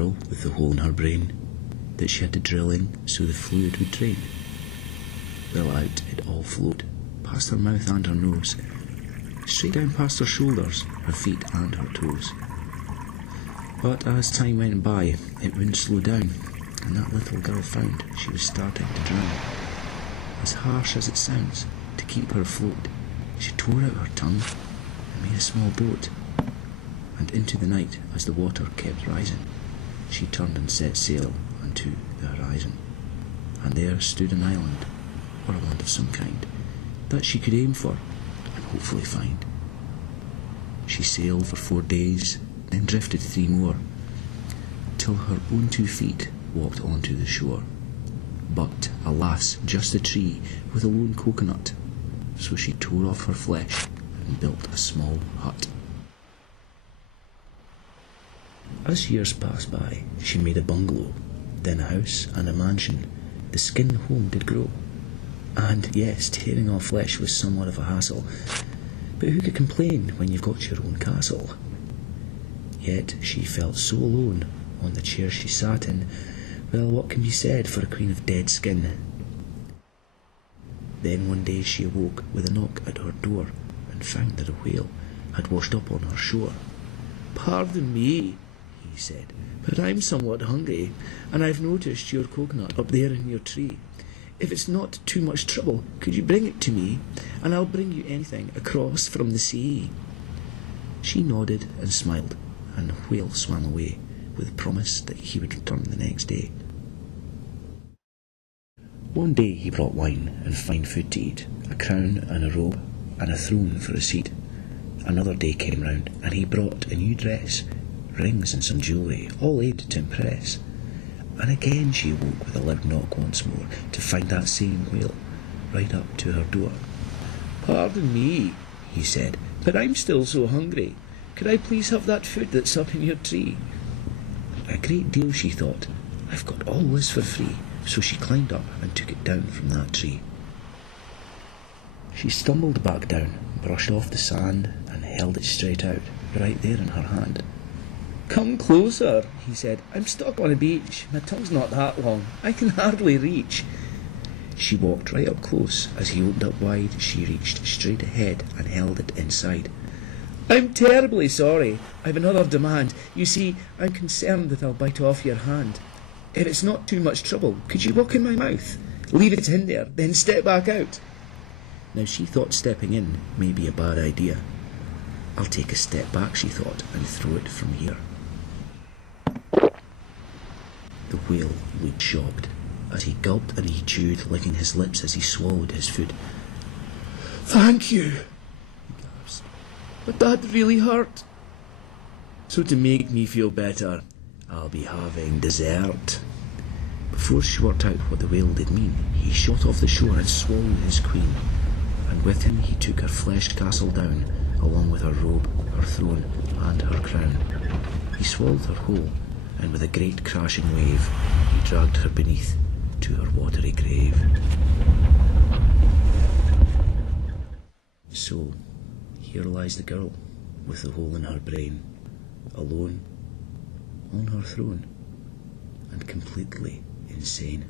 girl with the hole in her brain that she had to drill in so the fluid would drain. Well, out it all flowed, past her mouth and her nose, straight down past her shoulders, her feet and her toes. But as time went by, it wouldn't slow down, and that little girl found she was starting to drown. As harsh as it sounds, to keep her afloat, she tore out her tongue and made a small boat. And into the night, as the water kept rising, she turned and set sail unto the horizon. And there stood an island, or a land of some kind, that she could aim for and hopefully find. She sailed for 4 days, then drifted 3 more, till her own 2 feet walked onto the shore. But, alas, just a tree with a lone coconut, so she tore off her flesh and built a small hut. As years passed by, she made a bungalow, then a house and a mansion. The skin home did grow. And yes, tearing off flesh was somewhat of a hassle, but who could complain when you've got your own castle? Yet she felt so alone on the chair she sat in. Well, what can be said for a queen of dead skin? Then one day she awoke with a knock at her door, and found that a whale had washed up on her shore. "Pardon me," he said, "but I'm somewhat hungry, and I've noticed your coconut up there in your tree. If it's not too much trouble, could you bring it to me, and I'll bring you anything across from the sea?" She nodded and smiled, and the whale swam away, with the promise that he would return the next day. One day he brought wine and fine food to eat, a crown and a robe, and a throne for a seat. Another day came round, and he brought a new dress, rings and some jewellery, all aimed to impress. And again she awoke with a loud knock once more, to find that same whale right up to her door. "Pardon me," he said, "but I'm still so hungry. Could I please have that food that's up in your tree?" A great deal, she thought. I've got all this for free. So she climbed up and took it down from that tree. She stumbled back down, brushed off the sand, and held it straight out, right there in her hand. "Come closer," he said. "I'm stuck on a beach. My tongue's not that long. I can hardly reach." She walked right up close. As he opened up wide, she reached straight ahead and held it inside. "I'm terribly sorry. I've another demand. You see, I'm concerned that I'll bite off your hand. If it's not too much trouble, could you walk in my mouth? Leave it in there, then step back out." Now she thought stepping in may be a bad idea. "I'll take a step back," she thought, "and throw it from here." The whale looked shocked as he gulped and he chewed, licking his lips as he swallowed his food. "Thank you," he gasped, "but that really hurt. So to make me feel better, I'll be having dessert." Before she worked out what the whale did mean, he shot off the shore and swallowed his queen, and with him he took her flesh castle down, along with her robe, her throne, and her crown. He swallowed her whole, and with a great crashing wave, he dragged her beneath to her watery grave. So, here lies the girl, with the hole in her brain, alone, on her throne, and completely insane.